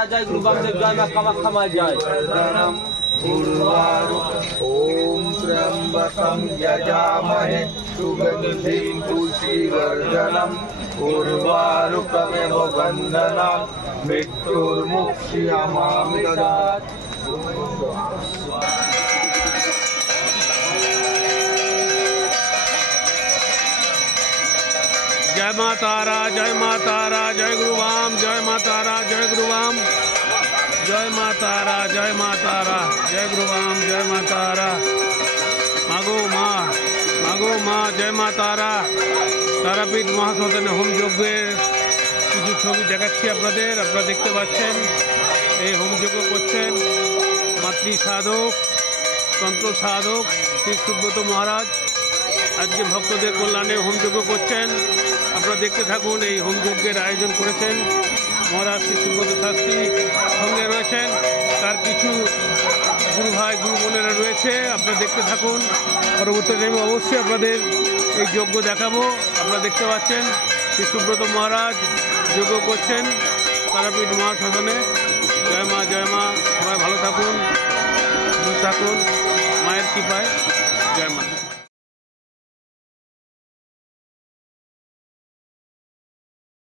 तारा जय गुरु वामदेव जय मां कामाख्या मां जय। ओम त्र्यंबकं यजामहे सुगंधिं पुष्टिवर्धनम् उर्वारुकमिव बन्धनान् मृत्युर्मुक्षीयमामृतात्। जय मां तारा जय मां तारा जय गुरुवाम जय मां तारा जय गुरुवाम जय मां तारा जय मां तारा जय गुरुवाम जय मां तारा। मागो माँ जय मां तारा। तारापीठ মহাসদনে হোম যজ্ঞের কিছু ছবি দেখাচ্ছি আপনাদের। আপনারা দেখতে পাচ্ছেন এই হোম যজ্ঞ করছেন মাতৃ সাধক তন্ত্র সাধক শ্রী সুব্রত মহারাজ। আজকে ভক্তদের কল্যাণে হোম যজ্ঞ করছেন। আপনারা দেখতে থাকুন। এই হোম যজ্ঞের আয়োজন করেছেন মহারাজ শ্রী সুব্রত শাস্ত্রী। সঙ্গে রয়েছেন তার কিছু গুরু ভাই গুরু বোনেরা রয়েছে। আপনারা দেখতে থাকুন। পরবর্তী টাইমে অবশ্যই আপনাদের এই যজ্ঞ দেখাবো। আপনারা দেখতে পাচ্ছেন শ্রী সুব্রত মহারাজ যজ্ঞ করছেন তারাপীঠ মহাসদনে। জয় মা সবাই ভালো থাকুন সুস্থ থাকুন মায়ের কৃপায়। জয় মা।